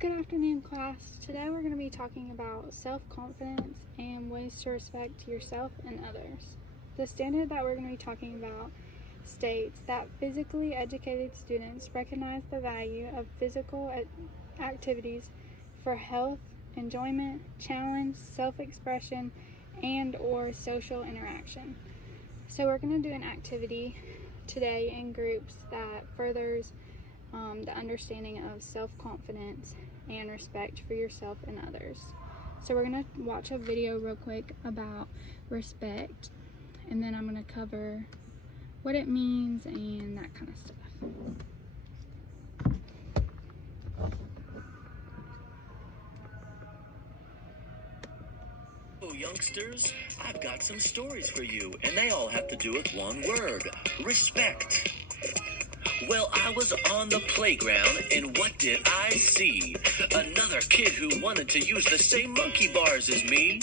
Good afternoon, class. Today we're going to be talking about self-confidence and ways to respect yourself and others. The standard that we're going to be talking about states that physically educated students recognize the value of physical activities for health, enjoyment, challenge, self-expression, and or social interaction. So we're going to do an activity today in groups that furthers the understanding of self-confidence and respect for yourself and others. So we're going to watch a video real quick about respect, and then I'm going to cover what it means and that kind of stuff. Hello, youngsters. I've got some stories for you, and they all have to do with one word: respect. Well, I was on the playground, and what did I see? Another kid who wanted to use the same monkey bars as me.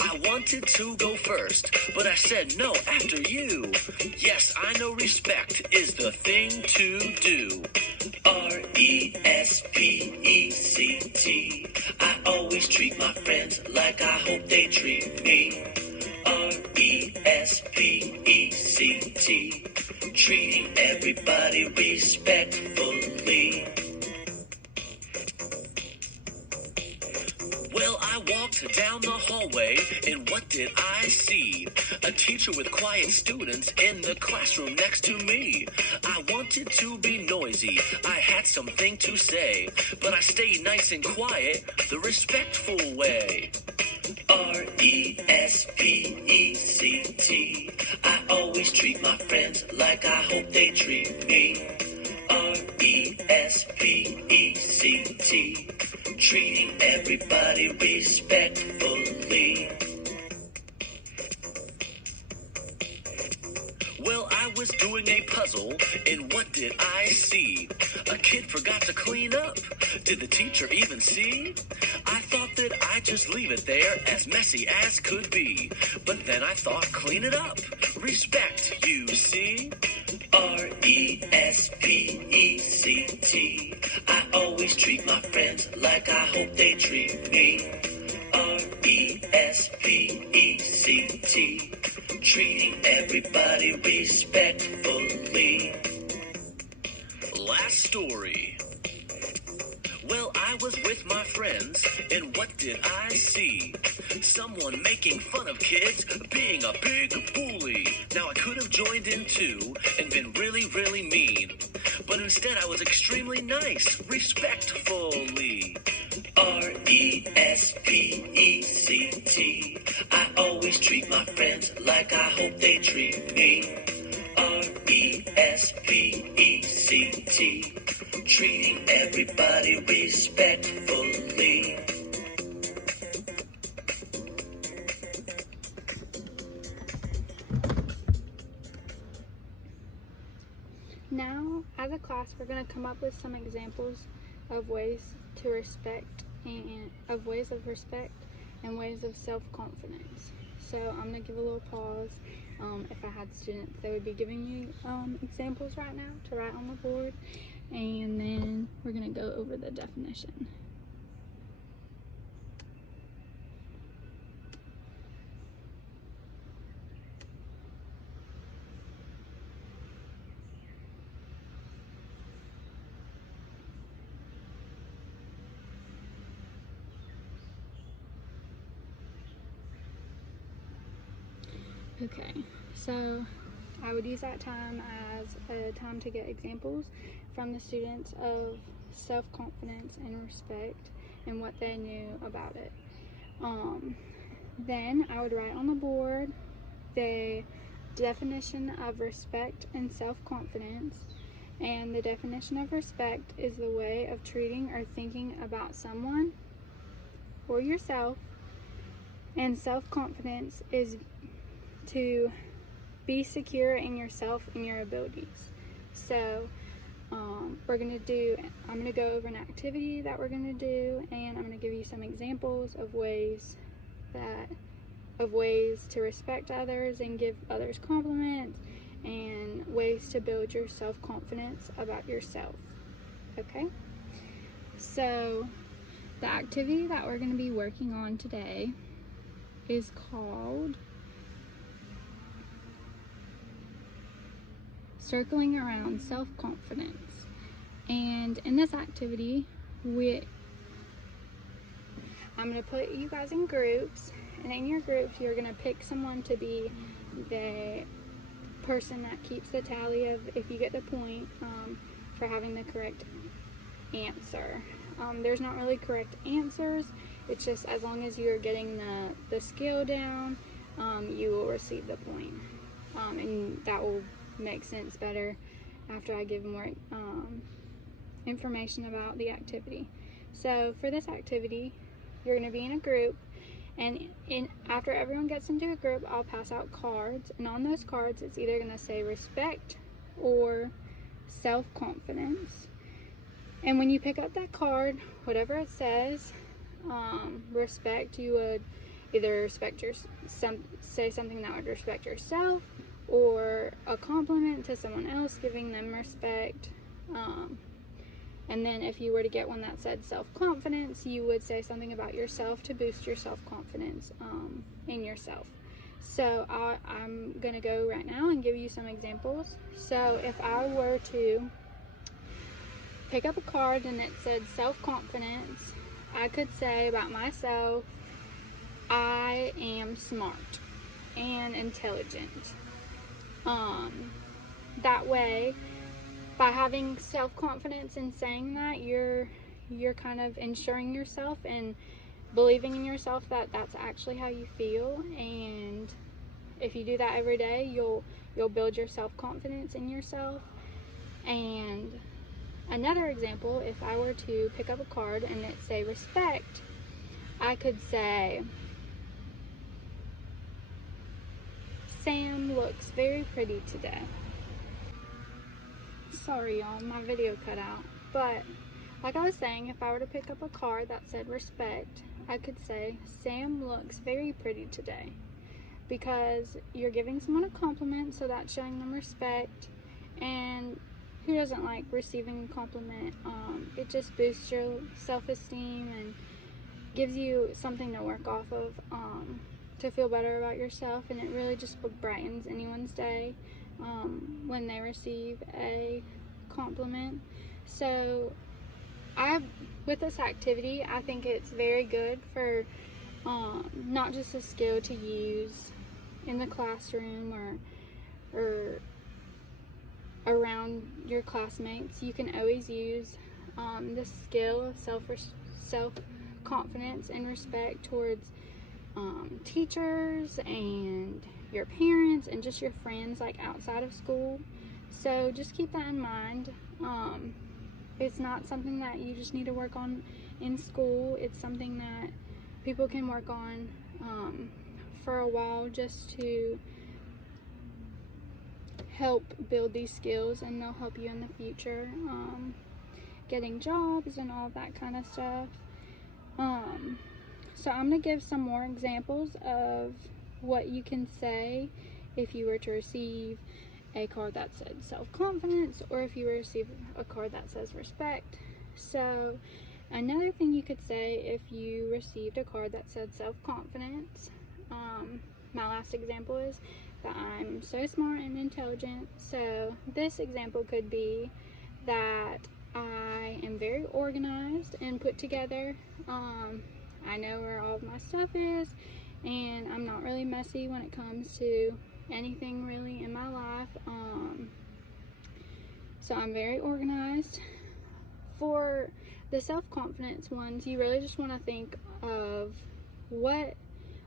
I wanted to go first, but I said no, after you. Yes, I know respect is the thing to do. R-E-S-P-E-C-T. I always treat my friends like I hope they treat me. R-E-S-P-E-C-T. Treating everybody respectfully. Well, I walked down the hallway, and what did I see? A teacher with quiet students in the classroom next to me. I wanted to be noisy, I had something to say, but I stayed nice and quiet, the respectful way. R-E-S-P-E-C-T. I always treat my friends like I hope they treat me. R-E-S-P-E-C-T. Treating everybody respectfully. Well, I was doing a puzzle, and what did I see? A kid forgot to clean up. Did the teacher even see? I thought that I'd just leave it there, as messy as could be. But then I thought, clean it up. Respect, you see? R-E-S-P-E-C-T. I always treat my friends like I hope they treat me. R-E-S-P-E-C-T. Treating everybody respectfully. Last story. Well, I was with my friends, and what did I see? Someone making fun of kids being a big bully. Now, I could have joined in too and been really, really mean. But instead, I was extremely nice, respectfully. R-E-S-P-E-C-T. I always treat my friends like I hope they treat me. R-E-S-P-E-C-T. Treating everybody respectfully. Now, as a class, we're going to come up with some examples of ways to respect and of ways of respect and ways of self-confidence. So I'm going to give a little pause. If I had students, they would be giving you examples right now to write on the board, and then we're going to go over the definition. Okay, so I would use that time as a time to get examples from the students of self-confidence and respect and what they knew about it. Then I would write on the board the definition of respect and self-confidence. And the definition of respect is the way of treating or thinking about someone or yourself. And self-confidence is to be secure in yourself and your abilities. So I'm going to go over an activity that we're going to do, and I'm going to give you some examples of ways to respect others and give others compliments, and ways to build your self-confidence about yourself. Okay? So The activity that we're going to be working on today is called Circling Around Self-Confidence. And in this activity, I'm going to put you guys in groups, and in your groups, you're going to pick someone to be the person that keeps the tally of if you get the point for having the correct answer. There's not really correct answers. It's just as long as you're getting the skill down, you will receive the point. And that will make sense better after I give more information about the activity. So for this activity, you're going to be in a group, and after everyone gets into a group, I'll pass out cards, and on those cards it's either going to say respect or self-confidence. And when you pick up that card, whatever it says, respect, you would either say something that would respect yourself, or a compliment to someone else, giving them respect. And then if you were to get one that said self-confidence, you would say something about yourself to boost your self-confidence in yourself. So I'm going to go right now and give you some examples. So if I were to pick up a card and it said self-confidence, I could say about myself, I am smart and intelligent. That way, by having self-confidence in saying that, you're kind of ensuring yourself and believing in yourself that that's actually how you feel. And if you do that every day, you'll build your self-confidence in yourself. And another example, if I were to pick up a card and it say respect, I could say, Sam looks very pretty today. Sorry y'all, my video cut out. But like I was saying, if I were to pick up a card that said respect, I could say, Sam looks very pretty today. Because you're giving someone a compliment, so that's showing them respect. And who doesn't like receiving a compliment? It just boosts your self-esteem and gives you something to work off of, to feel better about yourself. And it really just brightens anyone's day when they receive a compliment. So with this activity, I think it's very good for not just a skill to use in the classroom or around your classmates. You can always use this skill of self-confidence and respect towards teachers and your parents and just your friends, like outside of school. So just keep that in mind. It's not something that you just need to work on in school. It's something that people can work on for a while, just to help build these skills, and they'll help you in the future getting jobs and all that kind of stuff. So I'm going to give some more examples of what you can say if you were to receive a card that said self-confidence, or if you were to receive a card that says respect. So another thing you could say if you received a card that said self-confidence, my last example is that I'm so smart and intelligent. So this example could be that I am very organized and put together. I know where all of my stuff is, and I'm not really messy when it comes to anything really in my life. So I'm very organized. For the self-confidence ones, you really just want to think of what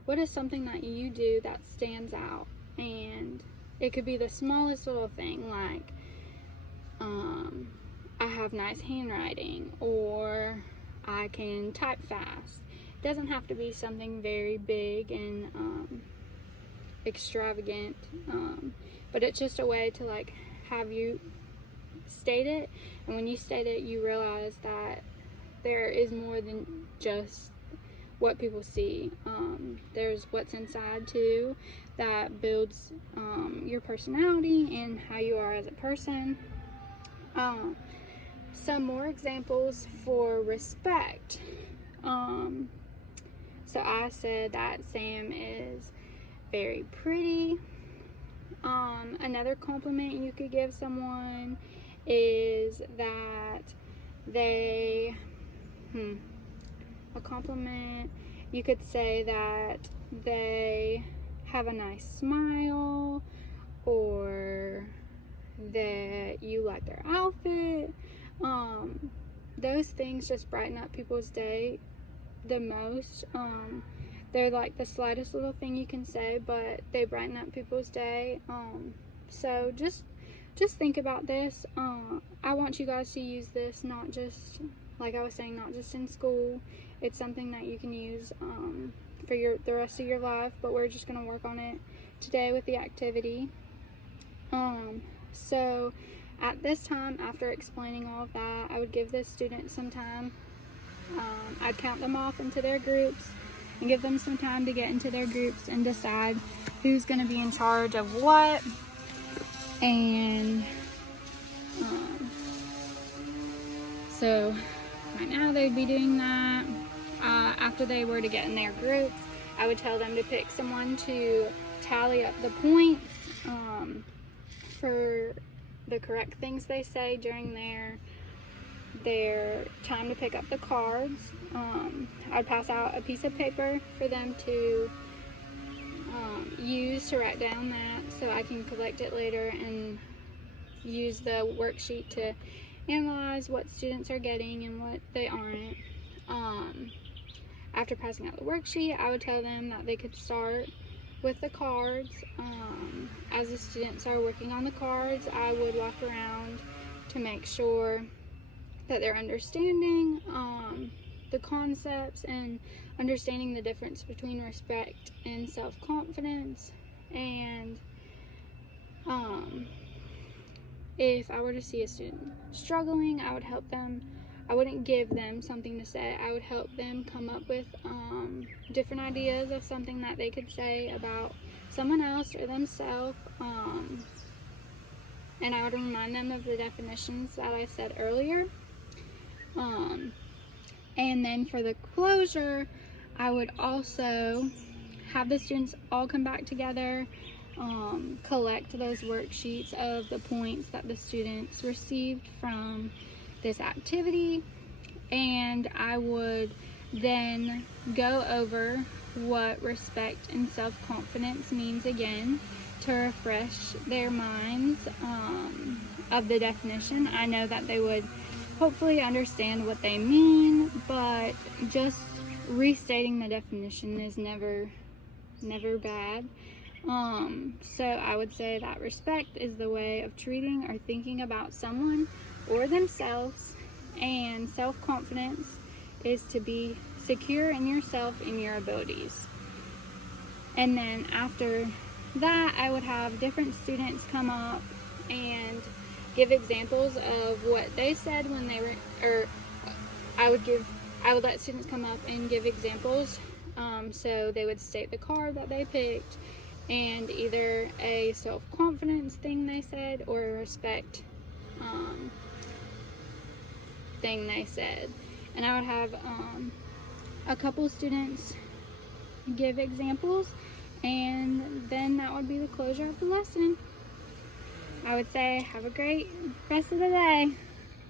is something that you do that stands out. And it could be the smallest little thing, like I have nice handwriting, or I can type fast. It doesn't have to be something very big and extravagant, but it's just a way to like have you state it, and when you state it, you realize that there is more than just what people see. There's what's inside too that builds your personality and how you are as a person. Some more examples for respect. So I said that Sam is very pretty. Another compliment you could give someone is that they, a compliment, you could say that they have a nice smile, or that you like their outfit. Those things just brighten up people's day the most. They're like the slightest little thing you can say, but they brighten up people's day. So just think about this. I want you guys to use this, not just, like I was saying, not just in school. It's something that you can use for the rest of your life, but we're just going to work on it today with the activity. So at this time, after explaining all of that, I would give the students some time. I'd count them off into their groups and give them some time to get into their groups and decide who's going to be in charge of what. And so right now they'd be doing that. After they were to get in their groups, I would tell them to pick someone to tally up the points for the correct things they say during their time to pick up the cards. I'd pass out a piece of paper for them to use to write down that, so I can collect it later and use the worksheet to analyze what students are getting and what they aren't. After passing out the worksheet, I would tell them that they could start with the cards. As the students are working on the cards, I would walk around to make sure that they're understanding the concepts and understanding the difference between respect and self-confidence. And if I were to see a student struggling, I would help them. I wouldn't give them something to say. I would help them come up with different ideas of something that they could say about someone else or themselves. And I would remind them of the definitions that I said earlier. And then for the closure, I would also have the students all come back together, collect those worksheets of the points that the students received from this activity, and I would then go over what respect and self-confidence means again to refresh their minds of the definition. I know that they would hopefully understand what they mean, but just restating the definition is never bad. So I would say that respect is the way of treating or thinking about someone or themselves, and self-confidence is to be secure in yourself and your abilities. And then after that, I would have different students come up and give examples of what they said when they were, or I would let students come up and give examples. So they would state the card that they picked and either a self-confidence thing they said or a respect thing they said. And I would have a couple students give examples, and then that would be the closure of the lesson. I would say have a great rest of the day.